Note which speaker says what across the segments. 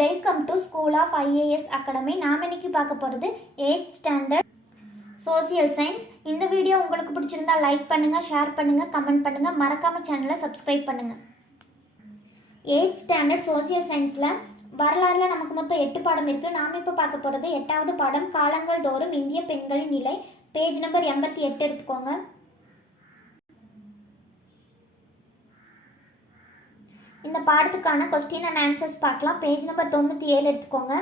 Speaker 1: Welcome to school of IAS academy நாம் இன்னைக்கு பார்க்க போகிறது எயித் ஸ்டாண்டர்ட் சோசியல் சயின்ஸ் இந்த வீடியோ உங்களுக்கு பிடிச்சிருந்தா லைக் பண்ணுங்கள் ஷேர் பண்ணுங்கள் கமெண்ட் பண்ணுங்கள் மறக்காமல் சேனலை சப்ஸ்கிரைப் பண்ணுங்கள் எயித் ஸ்டாண்டர்ட் சோசியல் சயின்ஸில் வரலாறுல நமக்கு மொத்தம் எட்டு பாடம் இருக்குது நாம் இப்போ பார்க்க போகிறது எட்டாவது பாடம். காலங்கள் தோறும் இந்திய பெண்களின் நிலை. பேஜ் நம்பர் எண்பத்தி எட்டு எடுத்துக்கோங்க. இந்த பாடத்துக்கான கொஸ்டின் அண்ட் ஆன்சர்ஸ் பார்க்கலாம். பேஜ் நம்பர் தொண்ணூற்றி ஏழு எடுத்துக்கோங்க.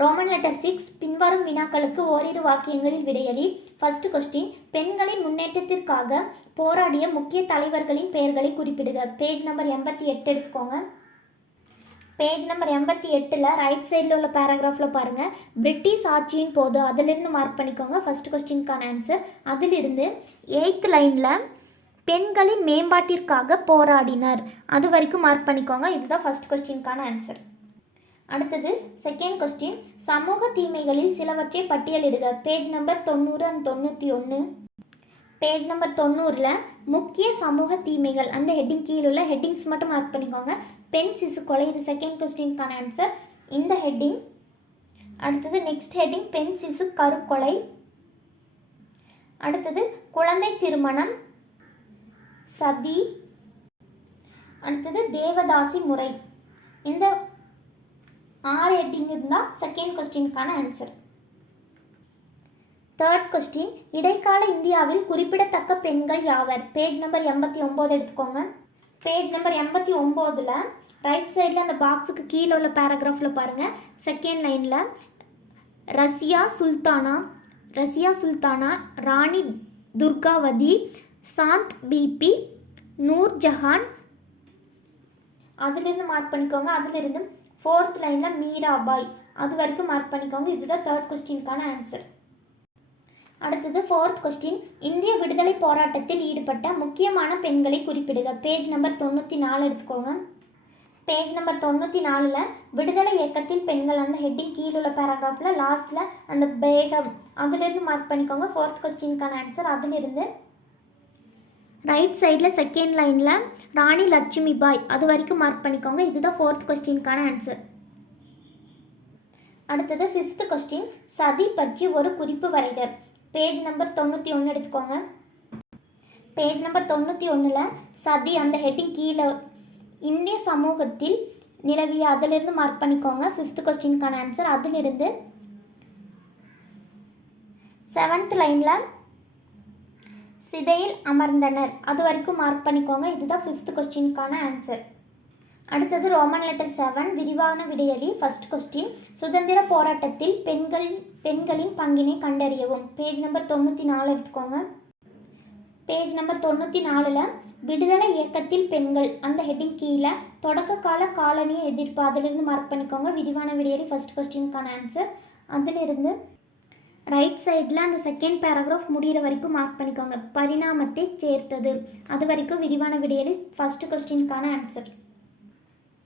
Speaker 1: ரோமன் லெட்டர் சிக்ஸ் பின்வரும் வினாக்களுக்கு ஓரிரு வாக்கியங்களில் விடையளி ஃபர்ஸ்ட் கொஸ்டின் பெண்களின் முன்னேற்றத்திற்காக போராடிய முக்கிய தலைவர்களின் பெயர்களை குறிப்பிடுக. பேஜ் நம்பர் எண்பத்தி எட்டு எடுத்துக்கோங்க. பேஜ் நம்பர் எண்பத்தி எட்டில் ரைட் சைடில் உள்ள பேராகிராஃபில் பாருங்கள் பிரிட்டிஷ் ஆட்சியின் போது அதிலிருந்து மார்க் பண்ணிக்கோங்க. ஃபர்ஸ்ட் கொஸ்டினுக்கான ஆன்சர் அதிலிருந்து எயித் லைனில் பெண்களின் மேம்பாட்டிற்காக போராடினர். அது வரைக்கும் மார்க் பண்ணிக்கோங்க. இதுதான் ஃபர்ஸ்ட் கொஸ்டினுக்கான ஆன்சர் அடுத்தது செகண்ட் கொஸ்டின் சமூக தீமைகளில் சிலவற்றை பட்டியலிடுக. பேஜ் நம்பர் தொண்ணூறு அண்ட் தொண்ணூற்றி ஒன்று பேஜ் நம்பர் தொண்ணூறில் முக்கிய சமூக தீமைகள் அந்த ஹெட்டிங் கீழே உள்ள ஹெட்டிங்ஸ் மட்டும் மார்க் பண்ணிக்கோங்க. பெண் சிசு கொலை இது செகண்ட் கொஸ்டினுக்கான ஆன்சர் இந்த ஹெட்டிங் அடுத்தது நெக்ஸ்ட் ஹெட்டிங் பெண் சிசு கருக்கொலை அடுத்தது குழந்தை திருமணம். சதி. அடுத்தது தேவதாசி முறை. இந்த ஆறு எட்டிங் இருந்தால் செகண்ட் கொஸ்டினுக்கான ஆன்சர் தேர்ட் கொஸ்டின் இடைக்கால இந்தியாவில் குறிப்பிடத்தக்க பெண்கள் யாவர்? பேஜ் நம்பர் எண்பத்தி ஒம்பது எடுத்துக்கோங்க. பேஜ் நம்பர் எண்பத்தி ஒம்போதில் ரைட் சைடில் அந்த பாக்ஸுக்கு கீழே உள்ள பேராகிராஃபில் பாருங்கள் செகண்ட் லைனில் ரஷ்யா சுல்தானா ரஷ்யா சுல்தானா ராணி துர்காவதி சாந்த் பிபி நூர் ஜஹான். அதுலேருந்து மார்க் பண்ணிக்கோங்க. அதுலேருந்து ஃபோர்த் லைனில் மீராபாய் அது வரைக்கும் மார்க் பண்ணிக்கோங்க. இதுதான் தேர்ட் கொஸ்டினுக்கான ஆன்சர் அடுத்தது ஃபோர்த் கொஸ்டின் இந்திய விடுதலை போராட்டத்தில் ஈடுபட்ட முக்கியமான பெண்களை குறிப்பிடுக. பேஜ் நம்பர் தொண்ணூற்றி நாலு எடுத்துக்கோங்க. பேஜ் நம்பர் தொண்ணூற்றி நாலில் விடுதலை இயக்கத்தில் பெண்கள் அந்த ஹெட்டிங் கீழுள்ள பேராகிராஃபில் லாஸ்ட்டில் அந்த பேகம். அதுலேருந்து மார்க் பண்ணிக்கோங்க. ஃபோர்த் கொஸ்டினுக்கான ஆன்சர் அதிலிருந்து ரைட் சைடில் செகண்ட் லைனில் ராணி லட்சுமி பாய். அது வரைக்கும் மார்க் பண்ணிக்கோங்க. இதுதான் ஃபோர்த் கொஸ்டினுக்கான ஆன்சர் அடுத்தது ஃபிஃப்த் கொஸ்டின் சதி பற்றி ஒரு குறிப்பு வரைக பேஜ் நம்பர் தொண்ணூற்றி ஒன்று எடுத்துக்கோங்க. பேஜ் நம்பர் தொண்ணூற்றி ஒன்றில் சதி அந்த ஹெட்டிங் கீழே இந்திய சமூகத்தில் நிலவிய அதிலிருந்து மார்க் பண்ணிக்கோங்க. ஃபிஃப்த் கொஸ்டினுக்கான ஆன்சர் அதிலிருந்து செவன்த் லைனில் சிதையில் அமர்ந்தனர். அது வரைக்கும் மார்க் பண்ணிக்கோங்க. இதுதான் ஃபிஃப்த் கொஸ்டினுக்கான ஆன்சர் அடுத்தது ரோமன் லெட்டர் செவன் விரிவான விடையளி ஃபர்ஸ்ட் கொஸ்டின் சுதந்திர போராட்டத்தில் பெண்கள் பெண்களின் பங்கினை கண்டறியவும். பேஜ் நம்பர் தொண்ணூற்றி நாலு எடுத்துக்கோங்க. பேஜ் நம்பர் தொண்ணூற்றி நாலில் விடுதலை இயக்கத்தில் பெண்கள் அந்த ஹெட்டிங் கீழே தொடக்க கால காலனியை எதிர்ப்பு அதிலிருந்து மார்க் பண்ணிக்கோங்க. விரிவான விடையறி ஃபர்ஸ்ட் கொஸ்டினுக்கான ஆன்சர் அதிலிருந்து ரைட் சைடில் அந்த செகண்ட் பேராகிராஃப் முடிகிற வரைக்கும் மார்க் பண்ணிக்கோங்க. பரிணாமத்தை சேர்த்தது. அது வரைக்கும் விரிவான விடையளி ஃபர்ஸ்ட் கொஸ்டினுக்கான ஆன்சர்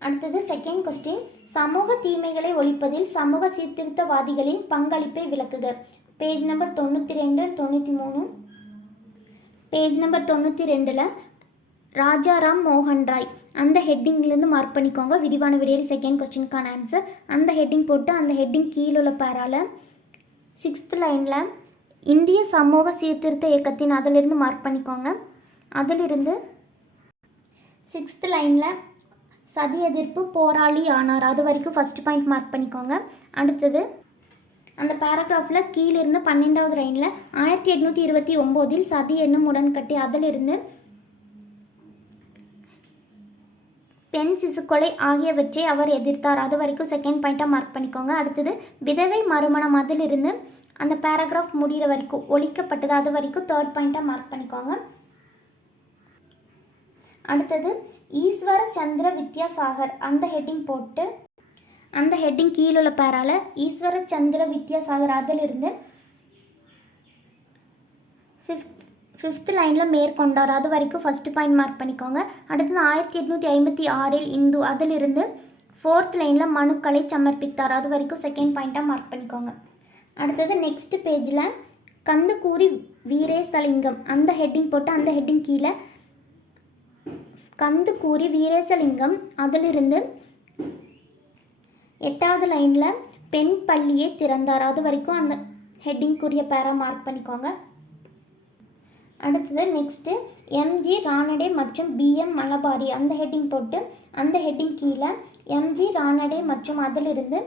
Speaker 1: அடுத்தது செகண்ட் கொஸ்டின் சமூக தீமைகளை ஒழிப்பதில் சமூக சீர்திருத்தவாதிகளின் பங்களிப்பை விளக்குக. பேஜ் நம்பர் தொண்ணூற்றி ரெண்டு தொண்ணூற்றி மூணு பேஜ் நம்பர் தொண்ணூற்றி ரெண்டில் ராஜாராம் மோகன் ராய். அந்த ஹெட்டிங்லேருந்து மார்க் பண்ணிக்கோங்க. விரிவான விடையில் செகண்ட் கொஸ்டினுக்கான ஆன்சர் அந்த ஹெட்டிங் போட்டு அந்த ஹெட்டிங் கீழே உள்ள பேரால சிக்ஸ்த் லைனில் இந்திய சமூக சீர்திருத்த இயக்கத்தின் அதிலிருந்து மார்க் பண்ணிக்கோங்க. அதிலிருந்து சிக்ஸ்த் லைனில் சதி எதிர்ப்பு போராளி ஆனார். அது வரைக்கும் ஃபஸ்ட் பாயிண்ட் மார்க் பண்ணிக்கோங்க. அடுத்தது அந்த பேராகிராஃபில் கீழிருந்து பன்னெண்டாவது லைனில் ஆயிரத்தி எட்நூற்றி இருபத்தி ஒம்போதில் சதி என்னும் உடன்கட்டி அதிலிருந்து பெண் சிசுக்கொலை ஆகியவற்றை அவர் எதிர்த்தார். அது வரைக்கும் செகண்ட் பாயிண்ட்டாக மார்க் பண்ணிக்கோங்க. அடுத்தது விதவை மறுமணம் அதிலிருந்து அந்த பேராகிராஃப் முடிகிற வரைக்கும் ஒழிக்கப்பட்டது. அது வரைக்கும் தேர்ட் பாயிண்ட்டாக மார்க் பண்ணிக்கோங்க. அடுத்தது ஈஸ்வர சந்திர வித்யாசாகர் அந்த ஹெட்டிங் போட்டு அந்த ஹெட்டிங் கீழே உள்ள பேரால ஈஸ்வர சந்திர வித்யாசாகர் அதிலிருந்து ஃபிஃப்த் ஃபிஃப்த் லைனில் மேற்கொண்டார். அது வரைக்கும் ஃபஸ்ட்டு பாயிண்ட் மார்க் பண்ணிக்கோங்க. அடுத்தது ஆயிரத்தி எட்நூற்றி ஐம்பத்தி ஆறில் இந்து. அதிலிருந்து ஃபோர்த் லைனில் மனுக்களை சமர்ப்பித்தார். அது வரைக்கும் செகண்ட் பாயிண்ட்டாக மார்க் பண்ணிக்கோங்க. அடுத்தது நெக்ஸ்ட் பேஜில் கந்துக்கூரி வீரேசலிங்கம். அந்த ஹெட்டிங் போட்டு அந்த ஹெட்டிங் கீழே கந்துக்கூரி வீரேசலிங்கம். அதிலிருந்து எட்டாவது லைனில் பெண் பள்ளியை திறந்தார். அது வரைக்கும் அந்த ஹெட்டிங்குரிய பேரை மார்க் பண்ணிக்கோங்க. அடுத்தது நெக்ஸ்ட்டு எம்ஜி ராணடே மற்றும் பிஎம் மலபாரி. அந்த ஹெட்டிங் போட்டு அந்த ஹெட்டிங் கீழே எம்ஜி ராணடே மற்றும் அதிலிருந்து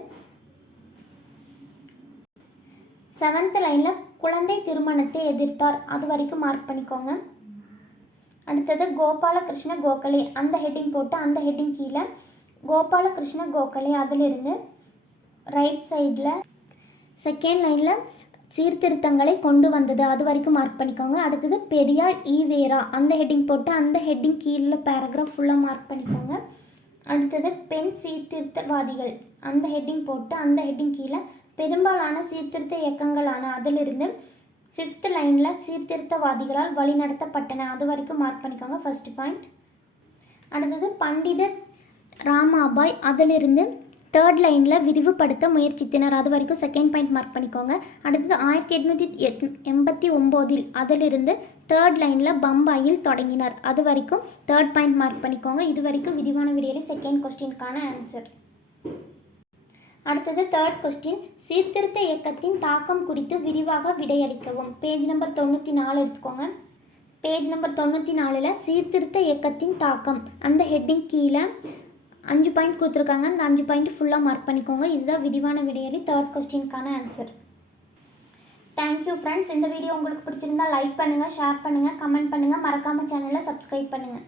Speaker 1: செவன்த் லைனில் குழந்தை திருமணத்தை எதிர்த்தார். அது வரைக்கும் மார்க் பண்ணிக்கோங்க. அடுத்தது கோபாலகிருஷ்ண கோகலே. அந்த ஹெட்டிங் போட்டு அந்த ஹெட்டிங் கீழே கோபாலகிருஷ்ண கோகலே. அதிலிருந்து ரைட் சைடில் செகண்ட் லைனில் சீர்திருத்தங்களை கொண்டு வந்தது. அது வரைக்கும் மார்க் பண்ணிக்கோங்க. அடுத்தது பெரியார் ஈவேரா அந்த ஹெட்டிங் போட்டு அந்த ஹெட்டிங் கீழே பேராகிராஃப் ஃபுல்லாக மார்க் பண்ணிக்கோங்க. அடுத்தது பெண் சீர்திருத்தவாதிகள். அந்த ஹெட்டிங் போட்டு அந்த ஹெட்டிங் கீழே பெரும்பாலான சீர்திருத்த இயக்கங்களான அதிலிருந்து ஃபிஃப்த் லைனில் சீர்திருத்தவாதிகளால் வழிநடத்தப்பட்டன. அது வரைக்கும் மார்க் பண்ணிக்கோங்க. ஃபர்ஸ்ட் பாயிண்ட் அடுத்தது பண்டித ராமாபாய். அதிலிருந்து தேர்ட் லைனில் விரிவுபடுத்த முயற்சித்தனர். அது வரைக்கும் செகண்ட் பாயிண்ட் மார்க் பண்ணிக்கோங்க. அடுத்தது ஆயிரத்தி எட்நூற்றி எட் எண்பத்தி ஒம்போதில் அதிலிருந்து தேர்ட் லைனில் பம்பாயில் தொடங்கினார். அது வரைக்கும் தேர்ட் பாயிண்ட் மார்க் பண்ணிக்கோங்க. இது வரைக்கும் விரிவான விடியலை செகண்ட் கொஸ்டினுக்கான ஆன்சர் அடுத்தது தேர்ட் கொஸ்டின் சீர்திருத்த இயக்கத்தின் தாக்கம் குறித்து விரிவாக விடையளிக்கவும். பேஜ் நம்பர் தொண்ணூற்றி நாலு எடுத்துக்கோங்க. பேஜ் நம்பர் தொண்ணூற்றி நாலில் சீர்திருத்த இயக்கத்தின் தாக்கம். அந்த ஹெட்டிங் கீழே அஞ்சு பாயிண்ட் கொடுத்துருக்காங்க. அந்த அஞ்சு பாயிண்ட் ஃபுல்லாக மார்க் பண்ணிக்கோங்க. இதுதான் விரிவான விடையறி தேர்ட் கொஸ்டினுக்கான ஆன்சர் தேங்க்யூ ஃப்ரெண்ட்ஸ் இந்த வீடியோ உங்களுக்கு பிடிச்சிருந்தா லைக் பண்ணுங்கள் ஷேர் பண்ணுங்கள் கமெண்ட் பண்ணுங்கள் மறக்காமல் சேனலை சப்ஸ்கிரைப் பண்ணுங்கள்